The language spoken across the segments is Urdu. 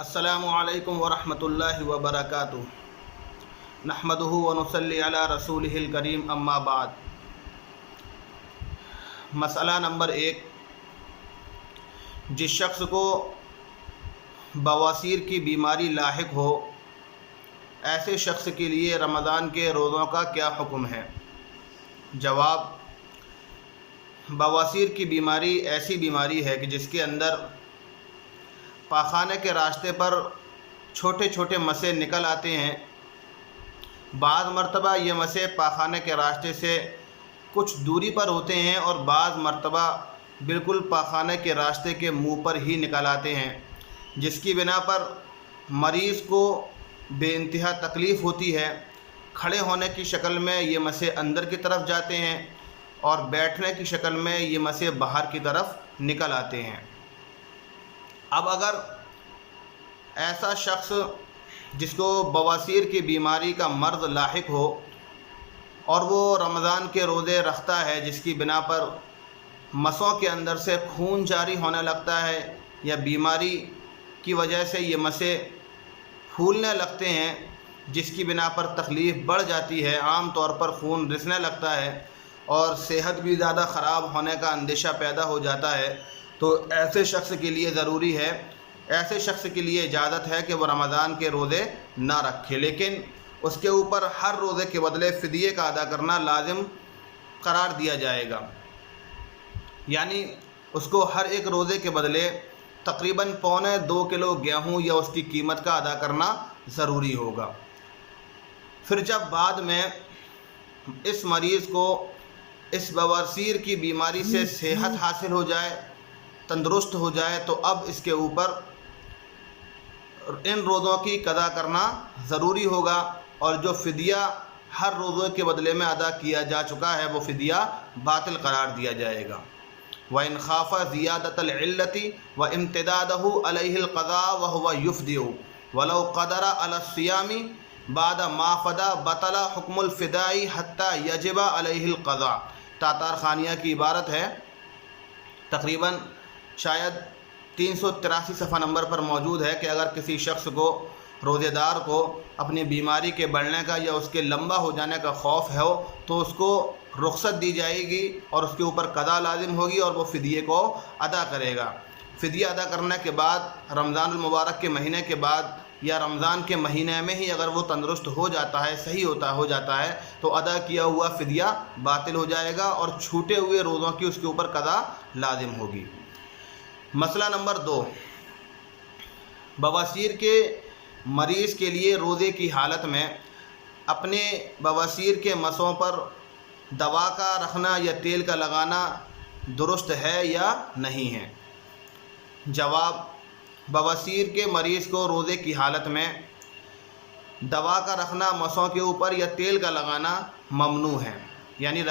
السلام علیکم ورحمۃ اللہ وبرکاتہ۔ نحمدہ ونصلی علی رسولہ الکریم، اما بعد۔ مسئلہ نمبر 1، جس شخص کو بواسیر کی بیماری لاحق ہو، ایسے شخص کے لیے رمضان کے روزوں کا کیا حکم ہے؟ جواب: بواسیر کی بیماری ایسی بیماری ہے کہ جس کے اندر پاخانے کے راستے پر چھوٹے چھوٹے مسے نکل آتے ہیں۔ بعض مرتبہ یہ مسے پاخانے کے راستے سے کچھ دوری پر ہوتے ہیں اور بعض مرتبہ بالکل پاخانے کے راستے کے منہ پر ہی نکل آتے ہیں، جس کی بنا پر مریض کو بے انتہا تکلیف ہوتی ہے۔ کھڑے ہونے کی شکل میں یہ مسے اندر کی طرف جاتے ہیں اور بیٹھنے کی شکل میں یہ مسے باہر کی طرف نکل آتے ہیں۔ اب اگر ایسا شخص جس کو بواسیر کی بیماری کا مرض لاحق ہو اور وہ رمضان کے روزے رکھتا ہے، جس کی بنا پر مسوں کے اندر سے خون جاری ہونے لگتا ہے یا بیماری کی وجہ سے یہ مسے پھولنے لگتے ہیں، جس کی بنا پر تکلیف بڑھ جاتی ہے، عام طور پر خون رسنے لگتا ہے اور صحت بھی زیادہ خراب ہونے کا اندیشہ پیدا ہو جاتا ہے، تو ایسے شخص کے لیے ضروری ہے، ایسے شخص کے لیے اجازت ہے کہ وہ رمضان کے روزے نہ رکھے، لیکن اس کے اوپر ہر روزے کے بدلے فدیے کا ادا کرنا لازم قرار دیا جائے گا۔ یعنی اس کو ہر ایک روزے کے بدلے تقریباً 2.25 کلو گیہوں یا اس کی قیمت کا ادا کرنا ضروری ہوگا۔ پھر جب بعد میں اس مریض کو اس بواسیر کی بیماری سے صحت حاصل ہو جائے، تندرست ہو جائے، تو اب اس کے اوپر ان روزوں کی قضا کرنا ضروری ہوگا، اور جو فدیہ ہر روزے کے بدلے میں ادا کیا جا چکا ہے وہ فدیہ باطل قرار دیا جائے گا۔ وَإِنْ خَافَ زِيَادَةَ الْعِلَّةِ وَإِمْتِدَادَهُ عَلَيْهِ الْقَضَاءُ وَهُوَ يُفْدِئُ وَلَوْ قَدَرَ عَلَى الصِّيَامِ بعد ما فدا بطل حکم الفدائی حتی یجب علیہ القضاء۔ تاتار خانیہ کی عبارت ہے، تقریباً شاید 383 صفحہ نمبر پر موجود ہے کہ اگر کسی شخص کو، روزے دار کو، اپنی بیماری کے بڑھنے کا یا اس کے لمبا ہو جانے کا خوف ہے تو اس کو رخصت دی جائے گی اور اس کے اوپر قضا لازم ہوگی اور وہ فدیے کو ادا کرے گا۔ فدیہ ادا کرنے کے بعد رمضان المبارک کے مہینے کے بعد یا رمضان کے مہینے میں ہی اگر وہ تندرست ہو جاتا ہے، صحیح ہو جاتا ہے، تو ادا کیا ہوا فدیہ باطل ہو جائے گا اور چھوٹے ہوئے روزوں کی اس کے اوپر قضا لازم ہوگی۔ مسئلہ نمبر 2، بواسیر کے مریض کے لیے روزے کی حالت میں اپنے بواسیر کے مسوں پر دوا کا رکھنا یا تیل کا لگانا درست ہے یا نہیں ہے؟ جواب: بواسیر کے مریض کو روزے کی حالت میں دوا کا رکھنا مسوں کے اوپر یا تیل کا لگانا ممنوع ہے، یعنی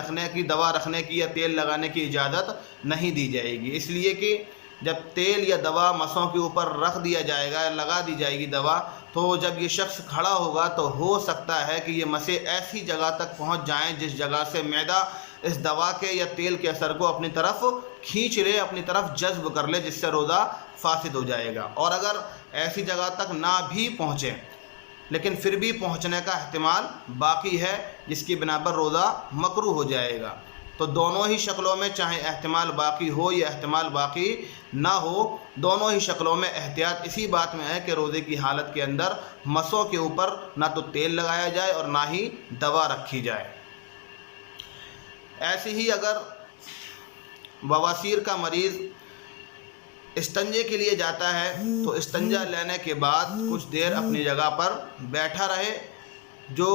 دوا رکھنے کی یا تیل لگانے کی اجازت نہیں دی جائے گی، اس لیے کہ جب تیل یا دوا مسوں کے اوپر رکھ دیا جائے گا، لگا دی جائے گی دوا، تو جب یہ شخص کھڑا ہوگا تو ہو سکتا ہے کہ یہ مسے ایسی جگہ تک پہنچ جائیں جس جگہ سے معدہ اس دوا کے یا تیل کے اثر کو اپنی طرف کھینچ لے، اپنی طرف جذب کر لے، جس سے روزہ فاسد ہو جائے گا۔ اور اگر ایسی جگہ تک نہ بھی پہنچے لیکن پھر بھی پہنچنے کا احتمال باقی ہے، جس کی بنا پر روزہ مکروہ ہو جائے گا، تو دونوں ہی شکلوں میں، چاہے احتمال باقی ہو یا احتمال باقی نہ ہو، دونوں ہی شکلوں میں احتیاط اسی بات میں ہے کہ روزے کی حالت کے اندر مسوں کے اوپر نہ تو تیل لگایا جائے اور نہ ہی دوا رکھی جائے۔ ایسے ہی اگر بواسیر کا مریض استنجے کے لیے جاتا ہے تو استنجا لینے کے بعد کچھ دیر اپنی جگہ پر بیٹھا رہے، جو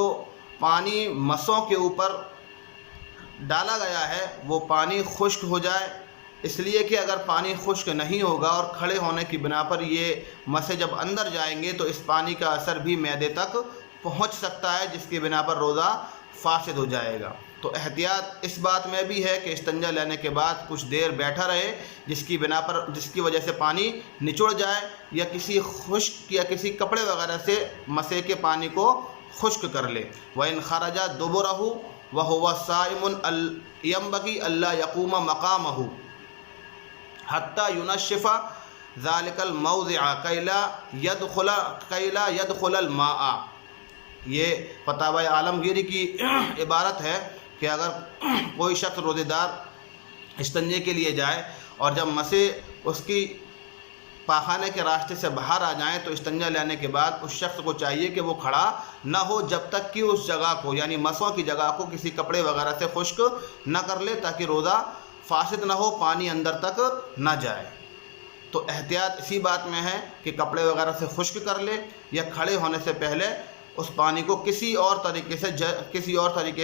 پانی مسوں کے اوپر ڈالا گیا ہے وہ پانی خشک ہو جائے، اس لیے کہ اگر پانی خشک نہیں ہوگا اور کھڑے ہونے کی بنا پر یہ مسے جب اندر جائیں گے تو اس پانی کا اثر بھی معدے تک پہنچ سکتا ہے، جس کی بنا پر روزہ فاسد ہو جائے گا۔ تو احتیاط اس بات میں بھی ہے کہ استنجا لینے کے بعد کچھ دیر بیٹھا رہے، جس کی وجہ سے پانی نچڑ جائے یا کسی خشک یا کسی کپڑے وغیرہ سے مسے کے پانی کو خشک کر لے۔ وَإِنْ خَرَجَ دُبُرَهُ وَهُوَ صَائِمٌ يَنبَغِي أَلَّا يَقُومَ مَقَامَهُ حَتَّى يُنَشِّفَ ذالک الموضع کیلا یدخل الماء. یہ فتاوی عالمگیری کی عبارت ہے کہ اگر کوئی شخص روزہ دار استنجے کے لیے جائے اور جب مسے اس کی پاخانے کے راستے سے باہر آ جائیں تو استنجا لینے کے بعد اس شخص کو چاہیے کہ وہ کھڑا نہ ہو جب تک کہ اس جگہ کو یعنی مسوں کی جگہ کو کسی کپڑے وغیرہ سے خشک نہ کر لے تاکہ روزہ فاسد نہ ہو، پانی اندر تک نہ جائے. تو احتیاط اسی بات میں ہے کہ کپڑے وغیرہ سے خشک کر لے یا کھڑے ہونے سے پہلے اس پانی کو کسی اور طریقے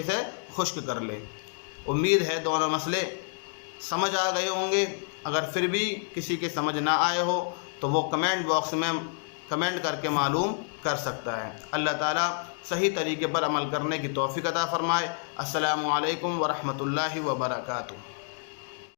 سے خشک کر لے. امید ہے دونوں مسئلے سمجھ آ گئے ہوں گے. اگر پھر بھی کسی کے سمجھ نہ آئے ہو تو وہ کمنٹ باکس میں کمنٹ کر کے معلوم کر سکتا ہے. اللہ تعالیٰ صحیح طریقے پر عمل کرنے کی توفیق عطا فرمائے. السلام علیکم ورحمۃ اللہ وبرکاتہ.